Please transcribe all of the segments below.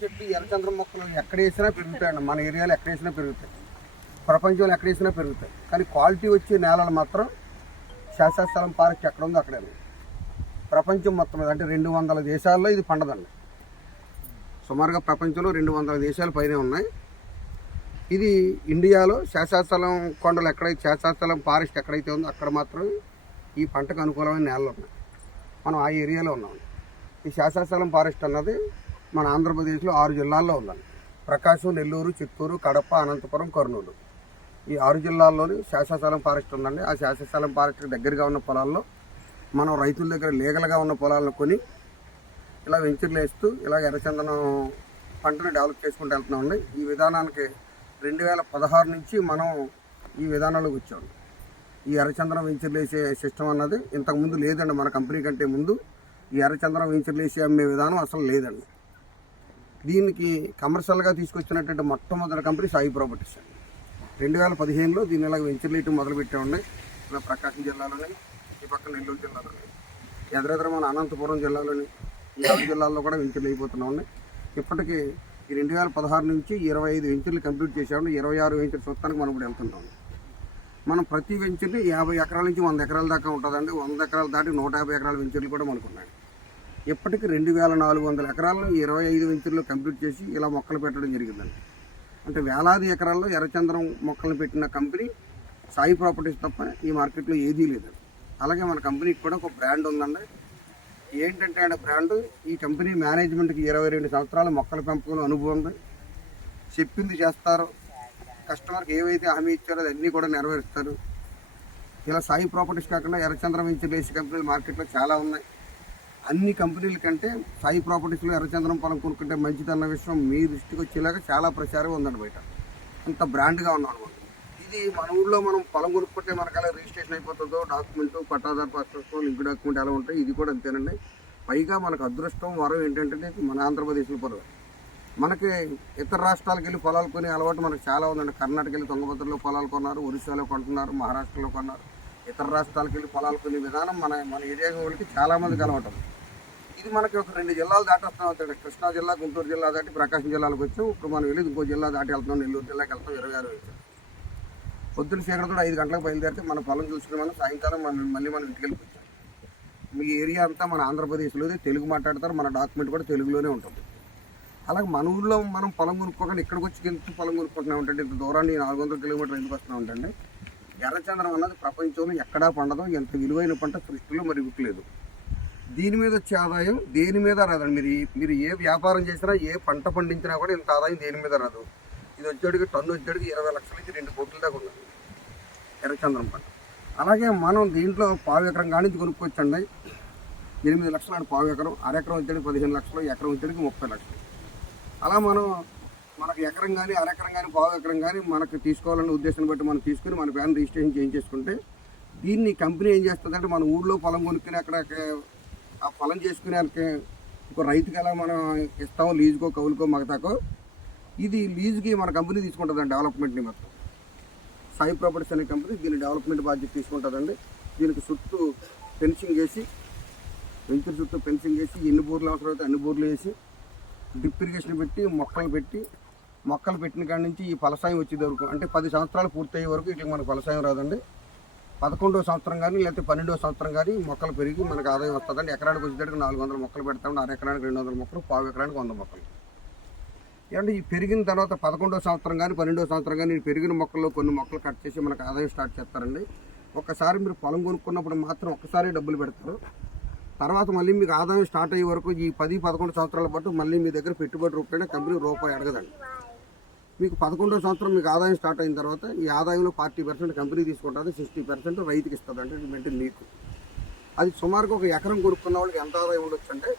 చెట్లు ఎర్రచంద్రం మొక్కలు ఎక్కడ వేసినా పెరుగుతాయండి మన ఏరియాలో ఎక్కడ వేసినా పెరుగుతాయి. ప్రపంచంలో ఎక్కడ వేసినా పెరుగుతాయి. కానీ క్వాలిటీ వచ్చే నేలలు మాత్రం శాస్త్రస్థలం పార్క్ ఎక్కడ ఉందో అక్కడే ప్రపంచం మొత్తం మీద అంటే రెండు వందల దేశాల్లో ఇది పండదండి. సుమారుగా ప్రపంచంలో రెండు వందల దేశాలు పైనే ఉన్నాయి. ఇది ఇండియాలో శాశ్వతస్థలం కొండలు ఎక్కడైతే శాస్త్రస్థలం ఫారెస్ట్ ఎక్కడైతే ఉందో అక్కడ మాత్రం ఈ పంటకు అనుకూలమైన నేలలు ఉన్నాయి. మనం ఆ ఏరియాలో ఉన్నాం ఈ శాస్త్రస్థలం ఫారెస్ట్ అన్నది మన ఆంధ్రప్రదేశ్లో ఆరు జిల్లాల్లో ఉందండి. ప్రకాశం నెల్లూరు చిత్తూరు కడప అనంతపురం కర్నూలు. ఈ ఆరు జిల్లాల్లోని శాశ్వతస్థలం ఫారెస్ట్ ఉందండి. ఆ శాశ్వతస్థలం ఫారెస్ట్కి దగ్గరగా ఉన్న పొలాల్లో మనం రైతుల దగ్గర లీగల్గా ఉన్న పొలాలను కొని ఇలా వెంచర్లు వేస్తూ ఇలా ఎర్రచందనం పంటను డెవలప్ చేసుకుంటూ వెళ్తున్నామండి. ఈ విధానానికి రెండు వేల పదహారు నుంచి మనం ఈ విధానంలోకి వచ్చాము ఈ ఎర్రచందనం వెంచర్లు వేసే సిస్టమ్ అన్నది ఇంతకుముందు లేదండి మన కంపెనీ కంటే ముందు. ఈ ఎర్రచందనం వెంచర్లు వేసి అమ్మే విధానం అసలు లేదండి. దీనికి కమర్షియల్గా తీసుకొచ్చినటువంటి మొట్టమొదటి కంపెనీ సాయి ప్రాపర్టీస్ అండి. రెండు వేల పదిహేనులో దీన్ని ఇలా వెంచర్లు ఇటు మొదలుపెట్టామండి ఇలా ప్రకాశం జిల్లాలోని ఈ పక్క నెల్లూరు జిల్లాలోని ఎదురెదురు మన అనంతపురం జిల్లాలోని ఈ జిల్లాల్లో కూడా వెంచర్లు అయిపోతున్నామండి ఇప్పటికీ ఈ రెండు వేల పదహారు నుంచి ఇరవై ఐదు వెంచర్లు కంప్లీట్ చేసామండి ఇరవై ఆరు వెంచర్ చూస్తానికి మనం ఇప్పుడు వెళ్తున్నాం మనం ప్రతి వెంచర్ని యాభై ఎకరాల నుంచి వంద ఎకరాల దాకా ఉంటుందండి. వంద ఎకరాలు దాటి నూట యాభై ఎకరాల వెంచర్లు కూడా మనకు ఉన్నాయి. ఇప్పటికి రెండు వేల నాలుగు వందల ఎకరాలను ఇరవై ఐదు వింతుల్లో కంప్లీట్ చేసి ఇలా మొక్కలు పెట్టడం జరిగిందండి. అంటే వేలాది ఎకరాల్లో ఎర్రచంద్రం మొక్కలు పెట్టిన కంపెనీ సాయి ప్రాపర్టీస్ తప్ప ఈ మార్కెట్లో ఏదీ లేదండి అలాగే మన కంపెనీకి కూడా ఒక బ్రాండ్ ఉందండి. ఏంటంటే ఆ బ్రాండ్? ఈ కంపెనీ మేనేజ్మెంట్కి ఇరవై రెండు సంవత్సరాల మొక్కల పెంపకంలో అనుభవం ఉంది. చెప్పింది చేస్తారు. కస్టమర్కి ఏవైతే హామీ ఇచ్చారో అన్నీ కూడా నెరవేరుస్తారు. ఇలా సాయి ప్రాపర్టీస్ కాకుండా ఎర్రచంద్రం వెంచర్ వేసి కంపెనీలు మార్కెట్లో చాలా ఉన్నాయి. అన్ని కంపెనీల కంటే సాయి ప్రాపర్టీస్లో ఎర్రచంద్రం పొలం కొనుక్కుంటే మంచిదన్న విషయం మీ దృష్టికి వచ్చేలాగా చాలా ప్రచారం ఉందండి బయట. అంత బ్రాండ్గా ఉన్నాం అనమాట. ఇది మన ఊళ్ళో మనం పొలం కొనుక్కుంటే మనకలా అలా రిజిస్ట్రేషన్ అయిపోతుందో డాక్యుమెంట్ పట్టాదారు పాస్పోర్ట్ లింక్ డాక్యుమెంట్ ఎలా ఉంటాయి ఇది కూడా అంతేనండి. పైగా మనకు అదృష్టం వరం ఏంటంటే ఇది మన ఆంధ్రప్రదేశ్లో పొలం మనకి ఇతర రాష్ట్రాలకు వెళ్ళి పొలాలు కొనే అలవాటు మనకు చాలా ఉందండి. కర్ణాటక వెళ్ళి తుంగభద్రలో పొలాలు కొన్నారు ఒరిస్సాలో కొంటున్నారు మహారాష్ట్రలో కొన్నారు. ఇతర రాష్ట్రాలకు వెళ్ళి పొలాలు కొనే విధానం మన మన ఏరియా వాళ్ళకి చాలామందికి అలవాటు ఉంది. ఇది మనకి ఒక రెండు జిల్లాలు దాటి వస్తాం కృష్ణా జిల్లా గుంటూరు జిల్లా దాటి ప్రకాశం జిల్లాలకు వచ్చాం. ఇప్పుడు మనం వెళ్ళి ఇంకో జిల్లా దాటి వెళ్తున్నాం. నెల్లూరు జిల్లాకి వెళ్తాం ఇరవై ఆరు వచ్చాం. పొద్దున్న చీకటితో ఐదు గంటలకు బయలుదేరితే మన పొలం చూసుకుని మనం సాయంకాలం మనం మళ్ళీ మనం ఇంటికి వెళ్ళిపోతాం. మీ ఏరియా అంతా మన ఆంధ్రప్రదేశ్లోనే తెలుగు మాట్లాడతారు. మన డాక్యుమెంట్ కూడా తెలుగులోనే ఉంటుంది. అలాగే మన ఊళ్ళో మనం పొలం కొనుక్కోకుండా ఇక్కడికి వచ్చి ఎంత పొలం కొనుక్కుంటున్నాం అంటే ఇంత దూరాన్ని నాలుగు వందల కిలోమీటర్లు ఎందుకు వస్తున్నాం అంటే ఎర్రచంద్రం అన్నది ప్రపంచంలో ఎక్కడా పండదు. ఎంత విలువైన పంట సృష్టిలో మరి లేదు దీని మీద వచ్చే ఆదాయం దేని మీద రాదండి మీరు మీరు ఏ వ్యాపారం చేసినా ఏ పంట పండించినా కూడా ఇంత ఆదాయం దేని మీద రాదు. ఇది వచ్చేటికి టన్ను వచ్చేటికి ఇరవై లక్షల నుంచి రెండు కోట్ల దాకా ఉన్నది. ఎర్రచంద్రం పంట. అలాగే మనం దీంట్లో పావు ఎకరం కానించి నుంచి కొనుక్కోవచ్చండి. ఎనిమిది లక్షల అంటే పావు ఎకరం అరెకరం వచ్చేటికి పదిహేను లక్షలు ఎకరం వచ్చేటికి ముప్పై లక్షలు. అలా మనం మనకు ఎకరం కానీ అరెకరం కానీ పావు ఎకరం కానీ మనకు తీసుకోవాలనే ఉద్దేశం బట్టి మనం తీసుకుని మన ప్యాన్ రిజిస్ట్రేషన్ చేయించేసుకుంటే దీన్ని కంపెనీ ఏం చేస్తుందంటే మన ఊళ్ళో పొలం కొనుక్కుని అక్కడ ఆ పొలం చేసుకునే ఒక రైతుకి ఎలా మనం ఇస్తామో లీజుకో కౌలుకో మగతాకో ఇది లీజుకి మన కంపెనీ తీసుకుంటుందండి డెవలప్మెంట్ని మొత్తం సాయి ప్రాపర్టీస్ అనే కంపెనీ దీని డెవలప్మెంట్ బాధ్యత తీసుకుంటుందండి. దీనికి చుట్టూ ఫెన్సింగ్ వేసి వెంచర్ చుట్టూ ఫెన్సింగ్ వేసి ఎన్ని బోర్లు అవసరం అయితే అన్ని బోర్లు వేసి డ్రిప్ ఇరిగేషన్ పెట్టి మొక్కలు పెట్టి మొక్కలు పెట్టిన కాడి నుంచి ఈ ఫలసాయం వచ్చే వరకు అంటే పది సంవత్సరాలు పూర్తయ్యే వరకు ఇట్లా మనకు ఫలసాయం రాదండి. పదకొండో సంవత్సరం కానీ లేకపోతే పన్నెండో సంవత్సరం కానీ మొక్కలు పెరిగి మనకు ఆదాయం వస్తుందండి. ఎకరానికి వచ్చేటప్పుడు నాలుగు వందల మొక్కలు పెడతాం. అర ఎకరానికి రెండు వందల మొక్కలు పావు ఎకరానికి వంద మొక్కలు. ఏమంటే ఈ పెరిగిన తర్వాత పదకొండో సంవత్సరం కానీ పన్నెండో సంవత్సరం కానీ పెరిగిన మొక్కల్లో కొన్ని మొక్కలు కట్ చేసి మనకు ఆదాయం స్టార్ట్ చేస్తారండి. ఒక్కసారి మీరు పొలం కొనుక్కున్నప్పుడు మాత్రం ఒక్కసారి డబ్బులు పెడతారు. తర్వాత మళ్ళీ మీకు ఆదాయం స్టార్ట్ అయ్యే వరకు ఈ పది పదకొండు సంవత్సరాల పాటు మళ్ళీ మీ దగ్గర పెట్టుబడి రూపాయలు కంపెనీ రూపాయి అడగదండి. మీకు పదకొండో సంవత్సరం మీకు ఆదాయం స్టార్ట్ అయిన తర్వాత ఈ ఆదాయంలో ఫార్టీ పర్సెంట్ కంపెనీ తీసుకుంటుంది సిక్స్టీ పర్సెంట్ రైతుకి ఇస్తుంది అంటే ఇది మీకు. అది సుమారుగా ఒక ఎకరం కొనుక్కున్న వాళ్ళకి ఎంత ఆదాయం ఉండొచ్చు అంటే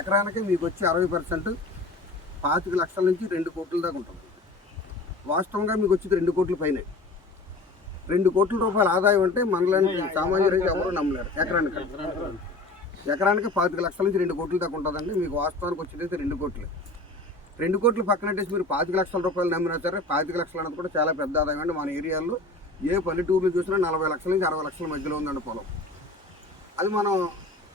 ఎకరానికి మీకు వచ్చి అరవై పర్సెంట్ పాతిక లక్షల నుంచి రెండు కోట్ల దాకా ఉంటుంది. వాస్తవంగా మీకు వచ్చేది రెండు కోట్ల పైనే. రెండు కోట్ల రూపాయల ఆదాయం అంటే మనలాంటి సామాన్య రైతు ఎవరు నమ్మలేరు ఎకరానికి ఎకరానికి పాతిక లక్షల నుంచి రెండు కోట్ల దాకా ఉంటుందండి మీకు వాస్తవానికి వచ్చేది రెండు కోట్లే. రెండు కోట్లు పక్కనట్టేసి మీరు పాతిక లక్షల రూపాయలు నమ్మినా సరే పాతిక లక్షలు అన్నది కూడా చాలా పెద్ద ఆదాయం అండి. మన ఏరియాలో ఏ పల్లెటూరులో చూసినా నలభై లక్షల నుంచి అరవై లక్షల మధ్యలో ఉందండి పొలం. అది మనం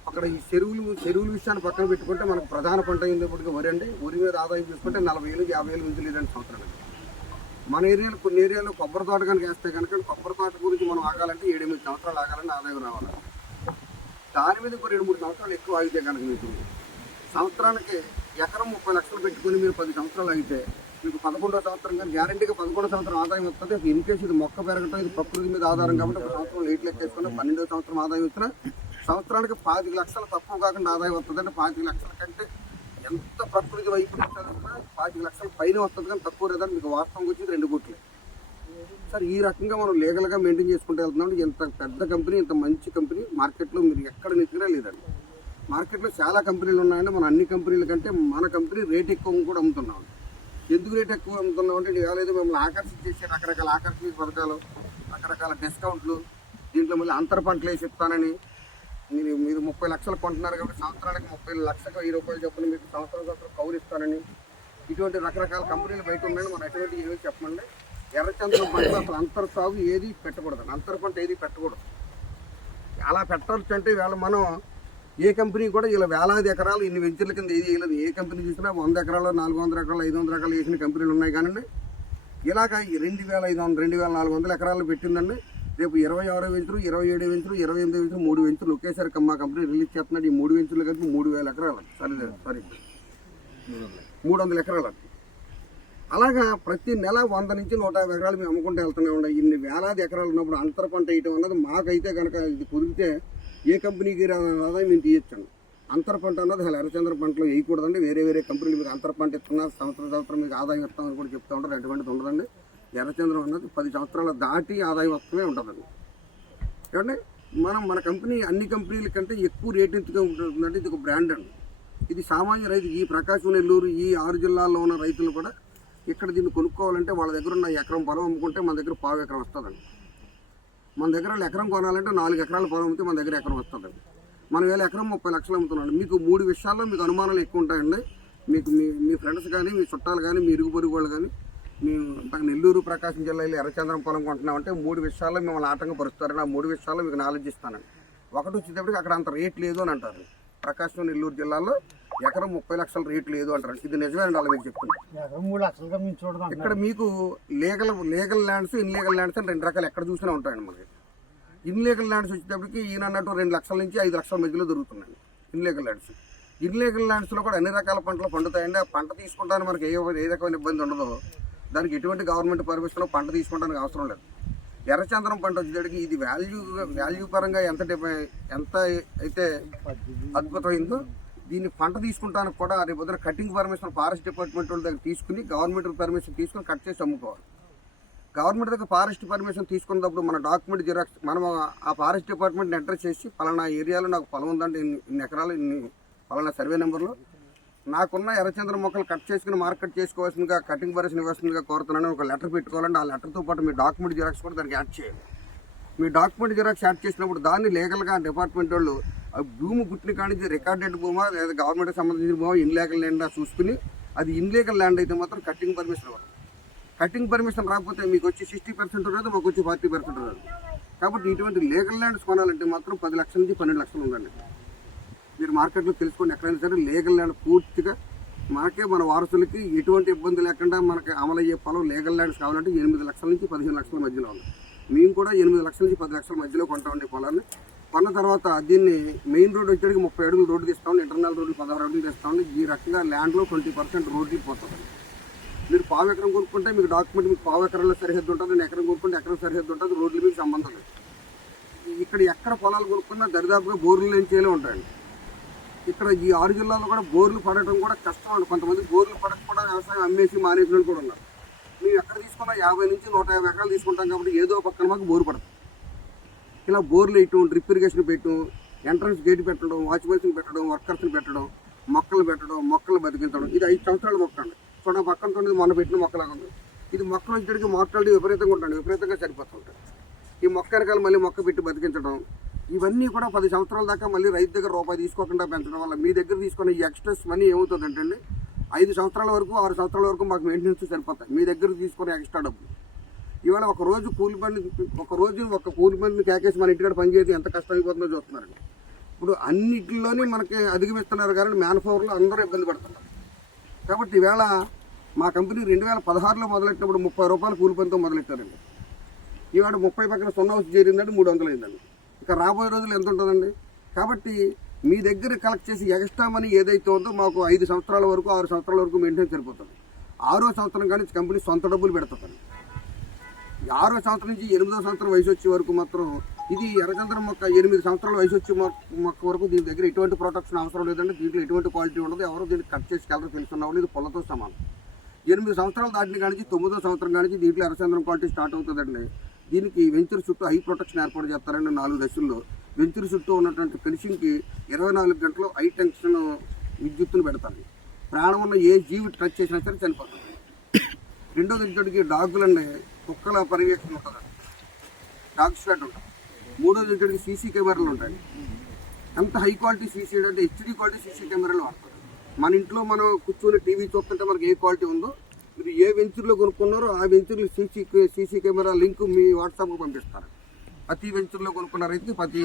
అక్కడ ఈ చెరువులు చెరువుల విషయాన్ని పక్కన పెట్టుకుంటే మనకు ప్రధాన పంట అయినప్పటికీ వరి అండి. వరి మీద ఆదాయం చూసుకుంటే నలభై వేలు యాభై వేలు నుంచి లేదండి సంవత్సరానికి. మన ఏరియాలో కొన్ని ఏరియాలో కొబ్బరి తోట కనుక వేస్తే కనుక కొబ్బరి తోట గురించి మనం ఆగాలంటే ఏడెనిమిది సంవత్సరాలు ఆగాలని ఆదాయం రావాలి. దాని మీద ఒక రెండు మూడు సంవత్సరాలు ఎక్కువ ఆగితే కనుక మీకు సంవత్సరానికి ఎకరం ముప్పై లక్షలు పెట్టుకుని మీరు పది సంవత్సరాలు అయితే మీకు పదకొండో సంవత్సరం కానీ గ్యారంటీగా పదకొండో సంవత్సరం ఆదాయం వస్తుంది. ఇన్ కేసు ఇది మొక్క పెరగటం ఇది ప్రకృతి మీద ఆధారం కాబట్టి ఒక సంవత్సరం లేట్ లెక్కేసుకున్న పన్నెండో సంవత్సరం ఆదాయం వచ్చినా సంవత్సరానికి పాతిక లక్షలు తక్కువ కాకుండా ఆదాయం వస్తుంది అంటే పాతిక లక్షల కంటే ఎంత ప్రకృతి వైపు పాతిక లక్షల పైన వస్తుంది కానీ తక్కువ లేదని మీకు వాస్తవం వచ్చింది రెండు కోట్లు. సార్ ఈ రకంగా మనం లీగల్గా మెయింటైన్ చేసుకుంటూ వెళ్తున్నాం ఇంత పెద్ద కంపెనీ ఇంత మంచి కంపెనీ మార్కెట్లో మీరు ఎక్కడ నెచ్చినా లేదండి. మార్కెట్లో చాలా కంపెనీలు ఉన్నాయండి. మన అన్ని కంపెనీల కంటే మన కంపెనీ రేట్ ఎక్కువ కూడా అమ్ముతున్నాం. ఎందుకు రేట్ ఎక్కువ అమ్ముతున్నాం అంటే ఇవాళ ఏదో మిమ్మల్ని ఆకర్షించేసే రకరకాల ఆకర్షణ పథకాలు రకరకాల డిస్కౌంట్లు దీంట్లో మళ్ళీ అంతర పంటలు వేసి చెప్తానని. మీరు మీరు ముప్పై లక్షలు కొంటున్నారు కాబట్టి సంవత్సరానికి ముప్పై లక్షలకు వెయ్యి రూపాయలు చొప్పున మీకు సంవత్సరం సంవత్సరం కౌలు ఇస్తానని. ఇటువంటి రకరకాల కంపెనీలు బయట ఉన్నాయని మనం ఎటువంటి ఏమీ చెప్పండి ఎర్రచంద్రం పంట అసలు అంతర సాగు ఏది పెట్టకూడదు అంతర పంట ఏది పెట్టకూడదు. అలా పెట్టవచ్చు అంటే ఇవాళ మనం ఏ కంపెనీ కూడా ఇలా వేలాది ఎకరాలు ఇన్ని వెంచర్ల కింద ఏది వేయలేదు. ఏ కంపెనీ చూసినా వంద ఎకరాలు నాలుగు వందల ఎకరాలు ఐదు వందల ఎకరాలు వేసిన కంపెనీలు ఉన్నాయి కానీ ఇలాగ ఈ రెండు వేల ఐదు వందలు రెండు వేల నాలుగు వందల ఎకరాలు పెట్టిందండి. రేపు ఇరవై ఆరో వెంచరు ఇరవై ఏడు వెంచరు ఇరవై ఎనిమిది వెంచరు మూడు వెంచర్లు ఒకేసారి కమ్మా కంపెనీ రిలీజ్ చేస్తున్నాడు. ఈ మూడు వెంచర్లు కలిపి మూడు వేల ఎకరాలు. సరే సారీ. మూడు వందల ఎకరాలు అలాగా ప్రతి నెల వంద నుంచి నూట యాభై ఎకరాలు మేము అమ్ముకుంటూ వెళ్తూనే ఉన్నాయి ఇన్ని వేలాది ఎకరాలు ఉన్నప్పుడు అంతర పంట వేయటం అన్నది మాకైతే కనుక ఇది కుదిరితే ఏ కంపెనీకి రా- ఆదాయం మేము తీయొచ్చండి అంతర పంట అన్నది అసలు ఎర్రచంద్ర పంటలో వేయకూడదండి. వేరే వేరే కంపెనీలు మీకు అంతర పంట ఇస్తున్నా సంవత్సరం సంవత్సరం మీకు ఆదాయం ఇస్తామని కూడా చెప్తూ ఉంటారు. అటువంటిది ఉండదండి. ఎర్రచంద్రం అన్నది పది సంవత్సరాలు దాటి ఆదాయం వస్తూనే ఉంటుందండి. ఏమంటే మనం మన కంపెనీ అన్ని కంపెనీల కంటే ఎక్కువ రేట్ ఎందుకు ఉంటుందంటే ఇది ఒక బ్రాండ్ అండి. ఇది సామాన్య రైతు ఈ ప్రకాశం నెల్లూరు ఈ ఆరు జిల్లాల్లో ఉన్న రైతులు కూడా ఇక్కడ దీన్ని కొనుక్కోవాలంటే వాళ్ళ దగ్గర ఉన్న ఎకరం పొలం అమ్ముకుంటే మన దగ్గర పావు ఎకరం వస్తుందండి. మన దగ్గర ఎకరం కొనాలంటే నాలుగు ఎకరాల పొలం అమ్మితే మన దగ్గర ఎకరం వస్తుందండి మనం వేల ఎకరం ముప్పై లక్షలు అమ్ముతున్నాడు మీకు మూడు విషయాల్లో మీకు అనుమానాలు ఎక్కువ ఉంటాయండి. మీకు మీ మీ ఫ్రెండ్స్ కానీ మీ చుట్టాలు కానీ మీ ఇరుగు పొరుగు వాళ్ళు కానీ మేము నెల్లూరు ప్రకాశం జిల్లాలో ఎర్రచంద్రం పొలం కొంటున్నామంటే మూడు విషయాల్లో మిమ్మల్ని ఆటంకపరుస్తారని ఆ మూడు విషయాల్లో మీకు నాలెడ్జ్ ఇస్తానండి. ఒకటి వచ్చేటప్పటికి అక్కడ అంత రేట్ లేదు అని అంటారు. ప్రకాశం నెల్లూరు జిల్లాలో ఎకరం ముప్పై లక్షల రేట్ లేదు అంటారు. ఇది నిజమేనండి అలా మీకు చెప్తున్నాను ఎకరం మూడు లక్షలుగా మేము చూడదాం ఇక్కడ మీకు legal legal lands illegal lands అని రెండు రకాలు ఎక్కడ చూసినా ఉంటాయండి మనకి. ఇన్లీగల్ ల్యాండ్స్ వచ్చేటప్పటికి ఈయన అన్నట్టు రెండు లక్షల నుంచి ఐదు లక్షల మధ్యలో దొరుకుతున్నాయి ఇన్లీగల్ ల్యాండ్స్. ఇన్లీగల్ ల్యాండ్స్లో కూడా అన్ని రకాల పంటలు పండుతాయండి. ఆ పంట తీసుకుంటానికి మనకి ఏ ఏ రకమైన ఇబ్బంది ఉండదు. దానికి ఎటువంటి గవర్నమెంట్ పర్మిషన్ పంట తీసుకోవడానికి అవసరం లేదు. ఎర్రచందనం పంట వచ్చేటికి ఇది వాల్యూ వాల్యూ పరంగా ఎంత ఎంత అయితే అద్భుతమైందో దీన్ని పంట తీసుకుంటానికి కూడా రేపు పొద్దున కటింగ్ పర్మిషన్ ఫారెస్ట్ డిపార్ట్మెంట్ వాళ్ళ దగ్గర తీసుకుని గవర్నమెంట్ పర్మిషన్ తీసుకుని కట్ చేసి అమ్ముకోవాలి. గవర్నమెంట్ దగ్గర ఫారెస్ట్ పర్మిషన్ తీసుకున్నప్పుడు మన డాక్యుమెంట్ జిరాక్స్ మనం ఆ ఫారెస్ట్ డిపార్ట్మెంట్ని ఎంటర్ చేసి పలానా ఏరియాలో నాకు పొలం ఉందంటే ఇన్ని ఎకరాలు ఇన్ని పలానా సర్వే నెంబర్లో నాకున్న ఎర్రచంద్ర మొక్కలు కట్ చేసుకుని మార్కెట్ చేసుకోవాల్సిందిగా కటింగ్ పర్మిషన్ ఇవ్వాల్సిందిగా కోరుతున్నాను ఒక లెటర్ పెట్టుకోవాలంటే ఆ లెటర్తో పాటు మీ డాక్యుమెంట్ జిరాక్స్ కూడా దానికి యాడ్ చేయాలి. మీ డాక్యుమెంట్ జిరాక్స్ యాడ్ చేసినప్పుడు దాన్ని లీగల్గా డిపార్ట్మెంట్ వాళ్ళు ఆ భూమి పుట్టిన కానించి రికార్డెడ్ భూమా లేదా గవర్నమెంట్కి సంబంధించిన భూమా ఇన్లీగల్ ల్యాండ్ చూసుకుని అది ఇన్లీగల్ ల్యాండ్ అయితే మాత్రం కటింగ్ పర్మిషన్ ఇవ్వాలి. కటింగ్ పర్మిషన్ రాకపోతే మీకు వచ్చి సిక్స్టీ పర్సెంట్ ఉండదు మాకు వచ్చి ఫార్టీ పర్సెంట్ ఉండదు కాబట్టి ఇటువంటి లీగల్ ల్యాండ్స్ కొనాలంటే మాత్రం పది లక్షల నుంచి పన్నెండు లక్షలు ఉందండి మీరు మార్కెట్లో తెలుసుకోండి ఎక్కడైనా సరే లీగల్ ల్యాండ్ పూర్తిగా మనకే మన వారసులకి ఎటువంటి ఇబ్బంది లేకుండా మనకి అమలయ్యే పొలం లీగల్ ల్యాండ్స్ కావాలంటే ఎనిమిది లక్షల నుంచి పదిహేను లక్షల మధ్యలో ఉంది. మేము కూడా ఎనిమిది లక్షల నుంచి పది లక్షల మధ్యలో కొంటామండి పొలాన్ని. కొన్న తర్వాత దీన్ని మెయిన్ రోడ్ వచ్చేటికి ముప్పై అడుగులు రోడ్డు తీస్తామండి ఇంటర్నల్ రోడ్లు పదహారు అడుగులు తీస్తామండి ఈ రకంగా ల్యాండ్లో ట్వంటీ పర్సెంట్ రోడ్లు పోతుంది మీరు పావు ఎకరం కొనుక్కుంటే మీకు డాక్యుమెంట్ మీకు పావు ఎకరంలో సరిహద్దు ఉంటుంది నేను ఎకరం కొనుక్కుంటే ఎకరం సరిహద్దు ఉంటుంది రోడ్లు మీకు సంబంధం లేదు. ఇక్కడ ఎక్కడ పొలాలు కొనుక్కున్నా దరిదాపుగా బోర్లు నుంచి ఉంటాయండి. ఇక్కడ ఈ ఆరు జిల్లాల్లో కూడా బోర్లు పడటం కూడా కష్టం అండి. కొంతమంది బోర్లు పడక కూడా వ్యవసాయం అమ్మేసి మానేసిన కూడా ఉన్నారు. మేము ఎక్కడ తీసుకున్నా యాభై నుంచి నూట యాభై ఎకరాలు తీసుకుంటాం కాబట్టి ఏదో పక్కన మాకు బోరు పడుతుంది ఇలా బోర్లు వేయటం డ్రిప్ ఇరిగేషన్ పెట్టడం ఎంట్రన్స్ గేట్ పెట్టడం వాచ్మెన్స్ని పెట్టడం వర్కర్స్ని పెట్టడం మొక్కలు పెట్టడం మొక్కలు బతికించడం ఇది ఐదు సంవత్సరాల మొక్క అండి. చూడ పక్కన ఉన్నది మొన్న పెట్టిన మొక్కలాగా ఉంది. ఇది మొక్కలు వచ్చేటికి మాట్లాడి విపరీతంగా ఉంటుంది విపరీతంగా సరిపోతుంటాయి ఈ మొక్క వెనకాల మళ్ళీ మొక్క పెట్టి బతికించడం ఇవన్నీ కూడా పది సంవత్సరాల దాకా మళ్ళీ రైతు దగ్గర రూపాయి తీసుకోకుండా పెంచడం వల్ల మీ దగ్గర తీసుకున్న ఈ ఎక్స్ట్రాస్ మనీ ఏమవుతుందంటే ఐదు సంవత్సరాల వరకు ఆరు సంవత్సరాల వరకు మాకు మెయింటెనెన్స్ సరిపోతాయి. మీ దగ్గర తీసుకున్న ఎక్స్ట్రా డబ్బులు. ఇవాళ ఒక రోజు కూలి పని ఒక రోజు ఒక కూలి పనిని కేకేసి మన ఇంటికాడ పని ఎంత కష్టం అయిపోతుందో చూస్తున్నారండి. ఇప్పుడు అన్నిటిలోనే మనకి అధిగమిస్తున్నారు కానీ మ్యాన్ పవర్లో అందరూ ఇబ్బంది పడుతున్నారు. కాబట్టి ఈవేళ మా కంపెనీ రెండు వేల పదహారులో మొదలెట్టినప్పుడు ముప్పై రూపాయలు కూలి పనితో మొదలెట్టారండి. ఈవాడు ముప్పై పక్కన సున్నా వచ్చి చేరిందంటే మూడు వందలు అయిందండి. ఇక రాబోయే రోజులు ఎంత ఉంటుందండి? కాబట్టి మీ దగ్గర కలెక్ట్ చేసి ఎక్స్ట్రా మనీ ఏదైతే ఉందో మాకు ఐదు సంవత్సరాల వరకు ఆరు సంవత్సరాల వరకు మెయింటైన్ సరిపోతుంది. ఆరో సంవత్సరం కానీ కంపెనీ సొంత డబ్బులు పెడుతుంది. ఆరో సంవత్సరం నుంచి ఎనిమిదో సంవత్సరం వయసు వచ్చే వరకు మాత్రం ఇది ఎర్రచంద్రం మొక్క ఎనిమిది సంవత్సరాల వయసు వచ్చే మొక్క మొక్క వరకు దీని దగ్గర ఎటువంటి ప్రొటెక్షన్ అవసరం లేదండి. దీంట్లో ఎటువంటి క్వాలిటీ ఉండదు. ఎవరు దీన్ని కట్ చేసి కలర్ తెలుసుకున్న వాళ్ళు ఇది పొలతో సమానం. ఎనిమిది సంవత్సరాలు దాటిన కానించి తొమ్మిదో సంవత్సరం కానించి దీంట్లో ఎర్రచంద్రం క్వాలిటీ స్టార్ట్ అవుతుందండి. దీనికి వెంచర్ చుట్టూ హై ప్రొటెక్షన్ ఏర్పాటు చేస్తారండి నాలుగు దశల్లో. వెంచర్ చుట్టూ ఉన్నటువంటి ఫెన్సింగ్కి ఇరవై నాలుగు గంటలు హై టెన్షన్ విద్యుత్తును పెడతారు. ప్రాణం ఉన్న ఏ జీవి టచ్ చేసినా సరే చనిపోతుంది రెండోది ఇంటికి డాగులండి కుక్కల పర్యవేక్షణ ఉంటుంది. డాగ్ షాట్ ఉంటుంది. మూడో ఇంటికి సీసీ కెమెరాలు ఉంటాయి. ఎంత హై క్వాలిటీ సీసీ అంటే హెచ్డీ క్వాలిటీ సీసీ కెమెరాలు వాడతారు. మన ఇంట్లో మనం కూర్చొని టీవీ చూస్తుంటే మనకి ఏ క్వాలిటీ ఉందో మీరు ఏ వెంచర్లో కొనుక్కున్నారో ఆ venture CC CC camera link మీ వాట్సాప్కి పంపిస్తారు. ప్రతి వెంచర్లో కొనుక్కున్న రైతుకి ప్రతి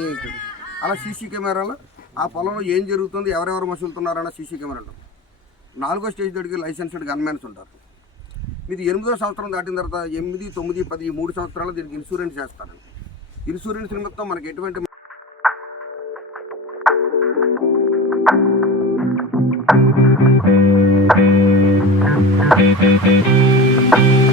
అలా సీసీ కెమెరాలో ఆ పొలంలో ఏం జరుగుతుంది ఎవరెవరు మసులుతున్నారన్న సీసీ కెమెరా నాలుగో స్టేజ్ దగ్గరికి లైసెన్స్డ్ గన్మెన్స్ ఉంటారు. మీరు ఎనిమిదో సంవత్సరం దాటిన తర్వాత ఎనిమిది తొమ్మిది పది మూడు సంవత్సరాలు దీనికి ఇన్సూరెన్స్ చేస్తారండి ఇన్సూరెన్స్ నిమిత్తం మనకి ఎటువంటి Thank you. Thank you.